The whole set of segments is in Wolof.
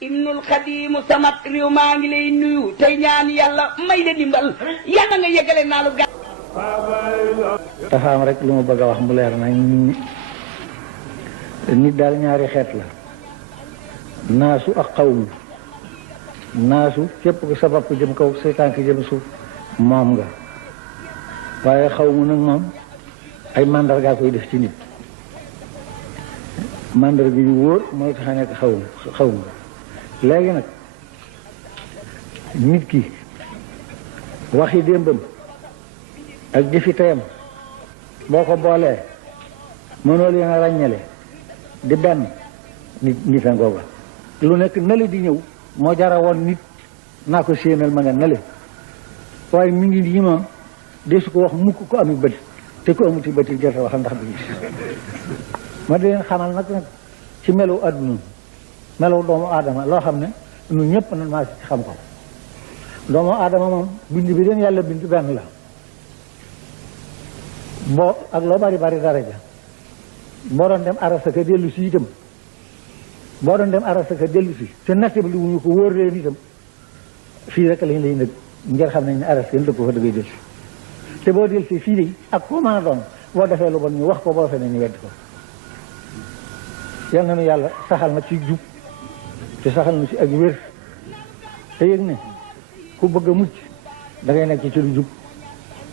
ibnul xadimu samat réew maa ngi lay nuyu tey ñaan yàlla may la dimbal yàlla nga yeggale naa lu gàtt. dafa am rek lu ma bëgg a wax mu leer nañ nit daal ñaari xeet la naasu ak xawmu naasu képp ku sa bopp jëm kaw say tànk jëm suuf moom nga waaye xawmu nag moom ay mandarga koy def ci nit mandarga yu wóor mooy tax a nekk xawmu léegi nag nit ki waxi démbam ak jëfi tayam boo ko boolee mënoo leen a ràññale di benn nit a ngooga lu nekk nale di ñëw moo jara woon nit naa ko séenal ma nga nale waaye mi ngi yi moom de su ko wax mukk ko ami bët te ko amuti bët yi jota wax ndax du gis ma di leen xamal nag ci melaw adduna melaw doomu aadama loo xam ne ñun ñëpp na maa ci xam ko doomu aadama moom bind bi leen yàlla bind benn la boo ak loo bari bari daraja boo doon dem arasaka dellu si itam boo doon dem arasaka dellu si te natte bi wuñu ko wóor leen itam fii rek lañ lay nëg ngir xam nañ ne aras kenn dëkk ko fa dëggay del si te boo del si fii de ak koo mën a doon boo defee lu bon ñu wax ko boo fene ñu wedd ko yal na nu yàlla saxal na ci jub te saxal na ci ak wér te yëg ne ku bëgg a mucc da ngay nekk ci lu jub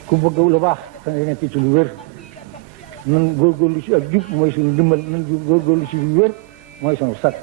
ku bëgg lu baax da ngay nekk ci lu wér nan góorgóorlu ci ak jub mooy suñu dimbal nan góorgóorlu ci lu wér mooy suñu sat